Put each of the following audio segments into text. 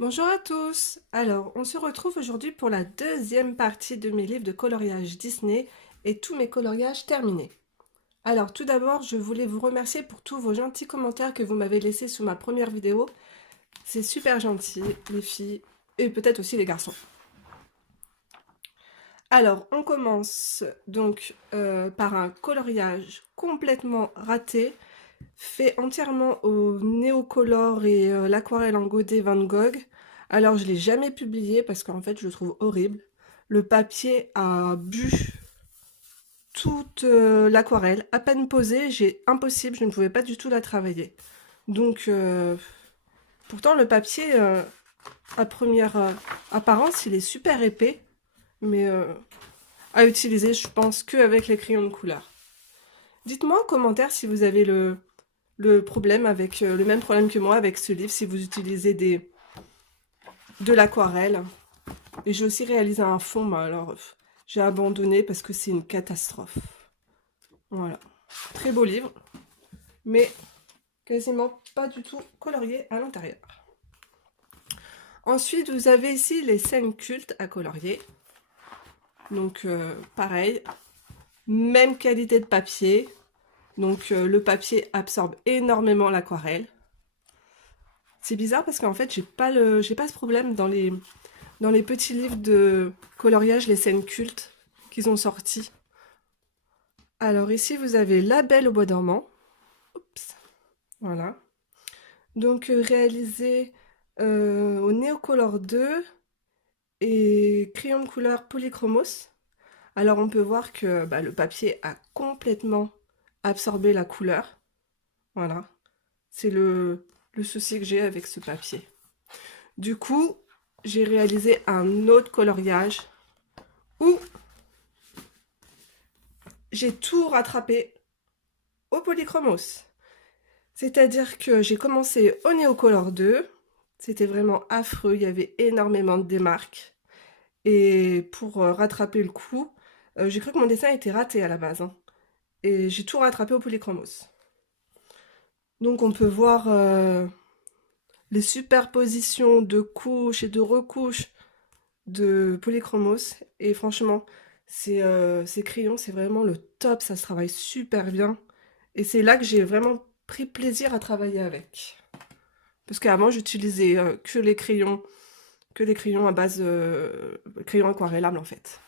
Bonjour à tous! Alors, on se retrouve aujourd'hui pour la deuxième partie de mes livres de coloriage Disney et tous mes coloriages terminés. Alors, tout d'abord, je voulais vous remercier pour tous vos gentils commentaires que vous m'avez laissés sous ma première vidéo. C'est super gentil, les filles, et peut-être aussi les garçons. Alors, on commence donc par un coloriage complètement raté, fait entièrement au Néocolor et l'aquarelle en Godet Van Gogh. Alors je l'ai jamais publié parce qu'en fait je le trouve horrible. Le papier a bu toute l'aquarelle, à peine posée, impossible, je ne pouvais pas du tout la travailler. Donc pourtant le papier à première apparence il est super épais, mais à utiliser je pense qu'avec les crayons de couleur. Dites-moi en commentaire si vous avez le problème avec le même problème que moi avec ce livre, si vous utilisez de l'aquarelle. Et j'ai aussi réalisé un fond, mais alors j'ai abandonné parce que c'est une catastrophe. Voilà. Très beau livre, mais quasiment pas du tout colorié à l'intérieur. Ensuite, vous avez ici les scènes cultes à colorier. Donc pareil, même qualité de papier. Donc le papier absorbe énormément l'aquarelle. C'est bizarre parce qu'en fait, j'ai pas ce problème dans les petits livres de coloriage, les scènes cultes qu'ils ont sortis. Alors ici, vous avez La Belle au bois dormant. Oups, voilà. Donc réalisé au Néocolor 2 et crayon de couleur Polychromos. Alors on peut voir que le papier a complètement absorbé la couleur. Voilà. C'est le souci que j'ai avec ce papier. Du coup, j'ai réalisé un autre coloriage où j'ai tout rattrapé au Polychromos. C'est-à-dire que j'ai commencé au Néocolor 2, c'était vraiment affreux, il y avait énormément de démarques. Et pour rattraper le coup, j'ai cru que mon dessin était raté à la base, hein. Et j'ai tout rattrapé au Polychromos. Donc on peut voir les superpositions de couches et de recouches de Polychromos. Et franchement, ces crayons, c'est vraiment le top, ça se travaille super bien. Et c'est là que j'ai vraiment pris plaisir à travailler avec. Parce qu'avant, j'utilisais que les crayons à base crayons aquarellables en fait.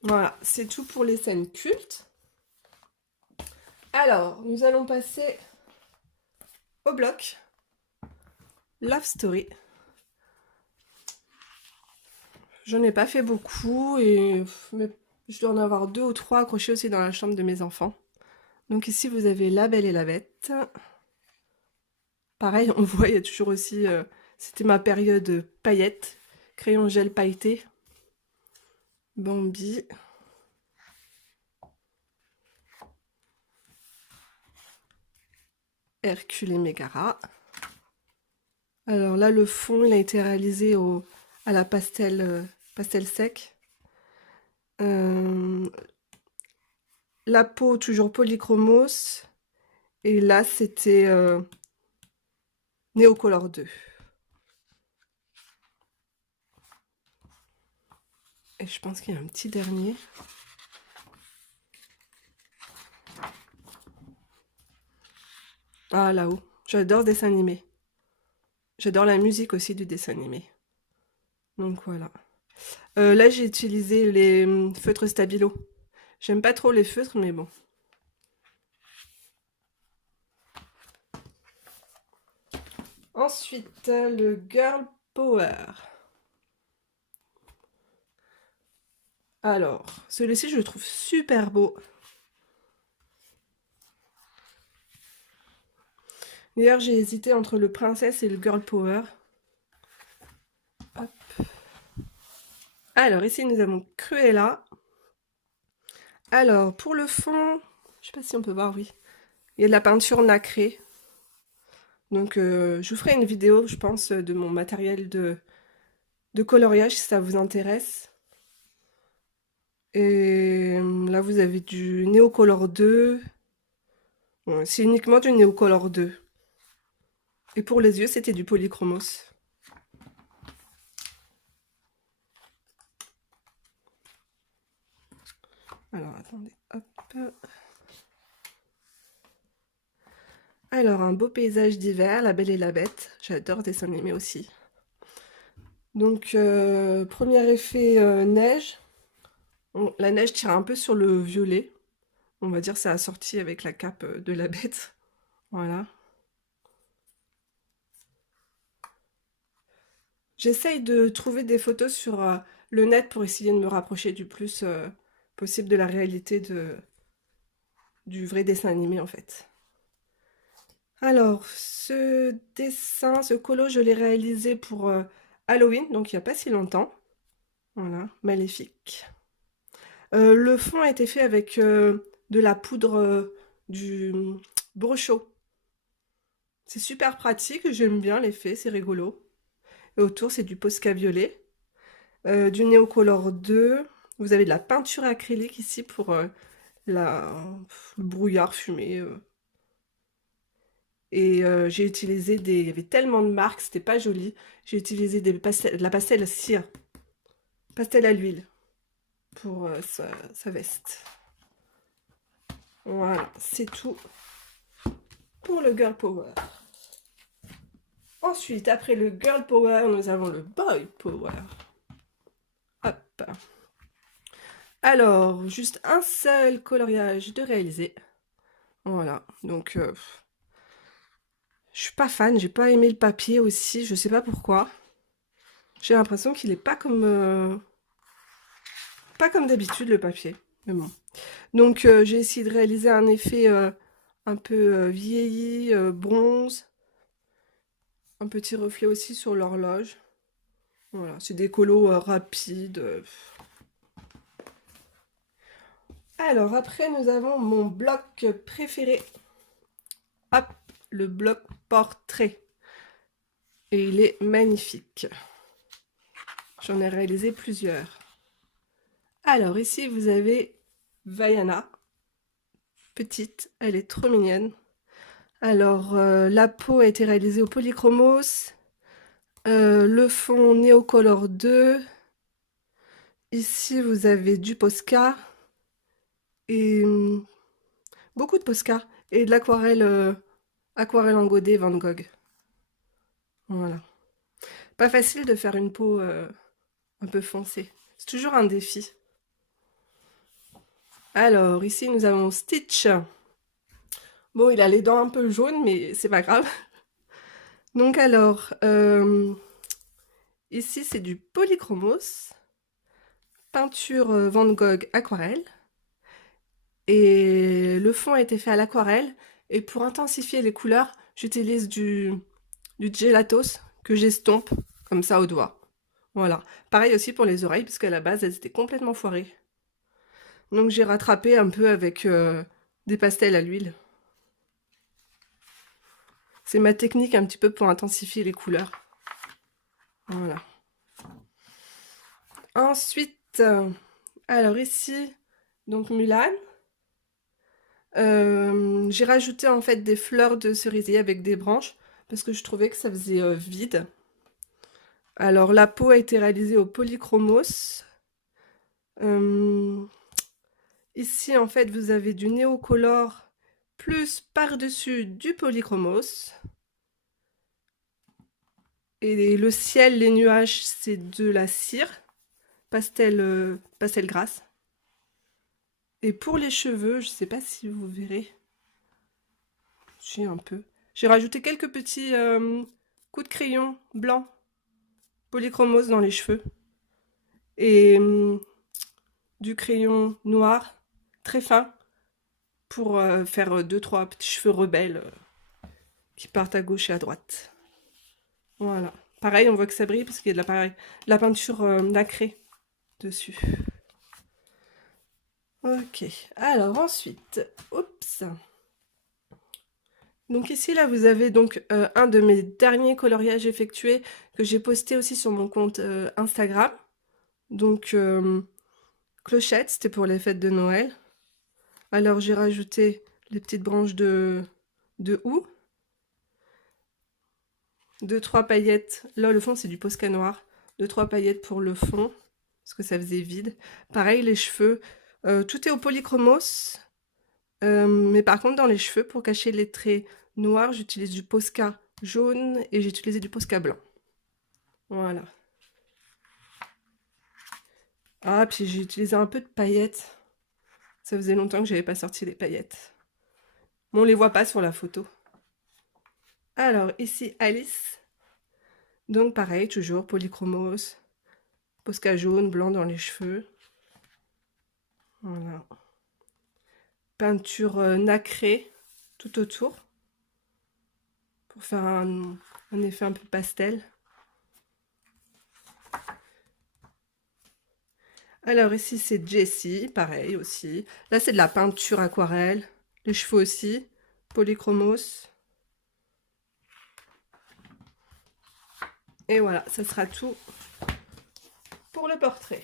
Voilà, c'est tout pour les scènes cultes. Alors, nous allons passer au bloc Love Story. J'en ai pas fait beaucoup, mais je dois en avoir 2 ou 3 accrochés aussi dans la chambre de mes enfants. Donc ici, vous avez La Belle et la Bête. Pareil, on voit, il y a toujours aussi... c'était ma période paillettes, crayon gel pailleté. Bambi. Hercule et Mégara. Alors là, le fond, il a été réalisé à la pastel sec. La peau, toujours polychromos. Et là, c'était Néocolor 2. Et je pense qu'il y a un petit dernier. Ah, là-haut. J'adore ce dessin animé. J'adore la musique aussi du dessin animé. Donc voilà. Là, j'ai utilisé les feutres Stabilo. J'aime pas trop les feutres, mais bon. Ensuite, le Girl Power. Alors, celui-ci, je le trouve super beau. D'ailleurs, j'ai hésité entre le Princesse et le Girl Power. Hop. Alors, ici, nous avons Cruella. Alors, pour le fond, je sais pas si on peut voir, oui. Il y a de la peinture nacrée. Donc, je vous ferai une vidéo, je pense, de mon matériel de coloriage, si ça vous intéresse. Et là, vous avez du Néocolor 2. C'est uniquement du Néocolor 2. Et pour les yeux, c'était du Polychromos. Alors, attendez, hop. Alors, un beau paysage d'hiver, La Belle et la Bête. J'adore dessin animé aussi. Donc, premier effet neige. La neige tire un peu sur le violet. On va dire ça a sorti avec la cape de la bête. Voilà. J'essaye de trouver des photos sur le net pour essayer de me rapprocher du plus possible de la réalité du vrai dessin animé en fait. Alors, ce dessin, ce colo, je l'ai réalisé pour Halloween, donc il n'y a pas si longtemps. Voilà, maléfique. Le fond a été fait avec de la poudre du brochot. C'est super pratique, j'aime bien l'effet, c'est rigolo. Et autour, c'est du Posca violet, du Neocolor 2. Vous avez de la peinture acrylique ici pour le brouillard fumé. Et j'ai utilisé des... Il y avait tellement de marques, c'était pas joli. J'ai utilisé de la pastel cire, pastel à l'huile pour sa veste. Voilà, c'est tout pour le Girl Power. Ensuite, après le Girl Power, nous avons le Boy Power. Hop. Alors, juste un seul coloriage de réaliser. Voilà, donc je suis pas fan, j'ai pas aimé le papier aussi, je sais pas pourquoi. J'ai l'impression qu'il est pas comme d'habitude le papier, mais bon. Donc j'ai essayé de réaliser un effet un peu vieilli, bronze. Un petit reflet aussi sur l'horloge. Voilà, c'est des colos rapides. Alors après, nous avons mon bloc préféré. Hop, le bloc portrait. Et il est magnifique. J'en ai réalisé plusieurs. Alors ici, vous avez Vaiana. Petite, elle est trop mignonne. Alors, la peau a été réalisée au polychromos. Le fond Neocolor 2. Ici, vous avez du Posca. Et beaucoup de Posca. Et de l'aquarelle aquarelle en godet Van Gogh. Voilà. Pas facile de faire une peau un peu foncée. C'est toujours un défi. Alors, ici, nous avons Stitch. Bon, il a les dents un peu jaunes, mais c'est pas grave. Donc alors, ici, c'est du polychromos. Peinture Van Gogh aquarelle. Et le fond a été fait à l'aquarelle. Et pour intensifier les couleurs, j'utilise du gelatos que j'estompe comme ça au doigt. Voilà. Pareil aussi pour les oreilles, parce qu'à la base, elles étaient complètement foirées. Donc j'ai rattrapé un peu avec des pastels à l'huile. C'est ma technique un petit peu pour intensifier les couleurs. Voilà. Ensuite, alors ici, donc Mulan. J'ai rajouté en fait des fleurs de cerisier avec des branches parce que je trouvais que ça faisait vide. Alors la peau a été réalisée au polychromos. Ici en fait vous avez du néocolor plus par-dessus du polychromos. Et le ciel, les nuages, c'est de la cire, pastel grasse. Et pour les cheveux, je sais pas si vous verrez, j'ai un peu. J'ai rajouté quelques petits coups de crayon blanc polychromos dans les cheveux. Et du crayon noir très fin pour faire 2-3 petits cheveux rebelles qui partent à gauche et à droite. Voilà. Pareil, on voit que ça brille parce qu'il y a de la peinture nacrée dessus. Ok, alors ensuite, oups. Donc ici, là, vous avez donc un de mes derniers coloriages effectués que j'ai posté aussi sur mon compte Instagram. Donc, clochette, c'était pour les fêtes de Noël. Alors, j'ai rajouté les petites branches de houx. 2-3 paillettes. Là, le fond, c'est du Posca noir. 2-3 paillettes pour le fond, parce que ça faisait vide. Pareil, les cheveux. Tout est au polychromos, mais par contre dans les cheveux, pour cacher les traits noirs, j'utilise du Posca jaune et j'ai utilisé du Posca blanc. Voilà. Ah, puis j'ai utilisé un peu de paillettes. Ça faisait longtemps que j'avais pas sorti les paillettes. Mais on les voit pas sur la photo. Alors, ici, Alice. Donc, pareil, toujours polychromos. Posca jaune, blanc dans les cheveux. Voilà. Peinture nacrée tout autour. Pour faire un effet un peu pastel. Alors ici c'est Jessie, pareil aussi. Là c'est de la peinture aquarelle. Les cheveux aussi, polychromos. Et voilà, ça sera tout pour le portrait.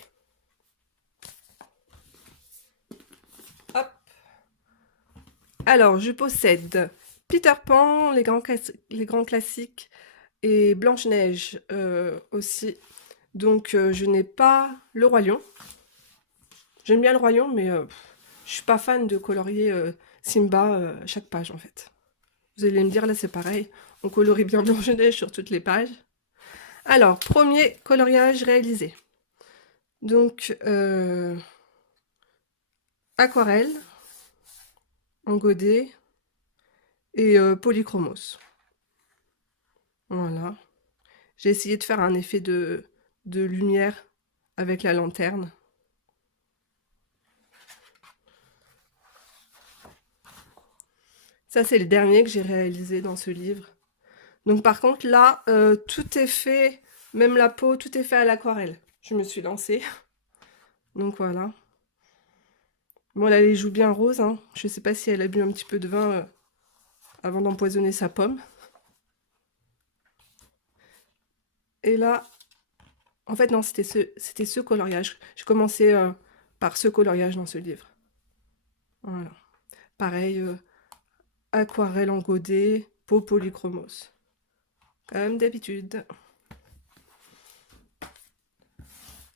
Hop. Alors je possède Peter Pan, les grands classiques, et Blanche-Neige aussi. Donc je n'ai pas le Roi Lion. J'aime bien le Roi Lion, mais je suis pas fan de colorier Simba à chaque page en fait. Vous allez me dire, là c'est pareil, on colorie bien Blanche-Neige sur toutes les pages. Alors, premier coloriage réalisé. Donc, aquarelle, en godet et polychromos. Voilà. J'ai essayé de faire un effet de lumière avec la lanterne. Ça, c'est le dernier que j'ai réalisé dans ce livre. Donc par contre, là, tout est fait, même la peau, tout est fait à l'aquarelle. Je me suis lancée. Donc voilà. Bon, là, elle les joue bien rose. Hein. Je sais pas si elle a bu un petit peu de vin avant d'empoisonner sa pomme. Et là, en fait, non, c'était ce coloriage. J'ai commencé par ce coloriage dans ce livre. Voilà. Pareil, aquarelle en godet, peau polychromos. Comme d'habitude.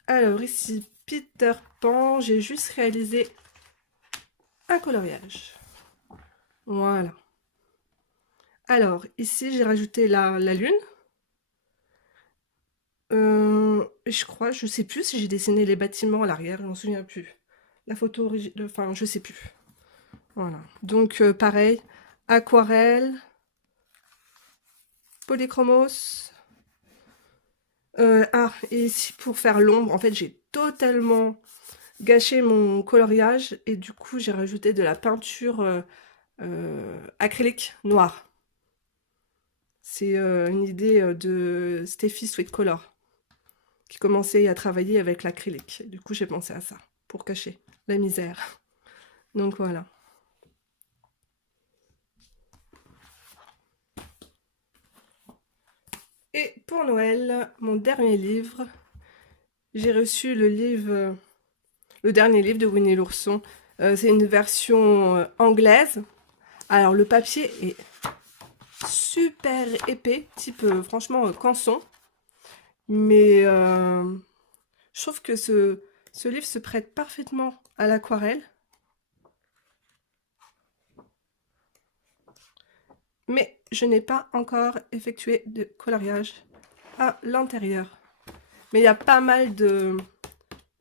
Alors ici, Peter Pan, j'ai juste réalisé un coloriage. Voilà. Alors ici, j'ai rajouté la lune. Je crois, je sais plus si j'ai dessiné les bâtiments à l'arrière, je m'en souviens plus. La photo originale, enfin, je sais plus. Voilà. Donc pareil, aquarelle, polychromos. Et ici pour faire l'ombre, en fait j'ai totalement gâché mon coloriage et du coup j'ai rajouté de la peinture acrylique noire. C'est une idée de Steffi Sweet Color qui commençait à travailler avec l'acrylique. Du coup j'ai pensé à ça pour cacher la misère. Donc voilà. Et pour Noël, mon dernier livre, j'ai reçu le dernier livre de Winnie l'ourson. C'est une version anglaise. Alors le papier est super épais, type franchement canson. Mais je trouve que ce livre se prête parfaitement à l'aquarelle. Mais je n'ai pas encore effectué de coloriage à l'intérieur. Mais il y a pas mal de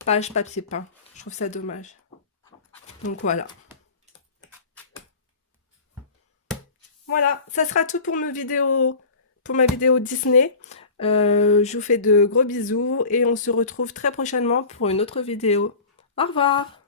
pages papier peint. Je trouve ça dommage. Donc voilà. Voilà, ça sera tout pour ma vidéo Disney. Je vous fais de gros bisous et on se retrouve très prochainement pour une autre vidéo. Au revoir!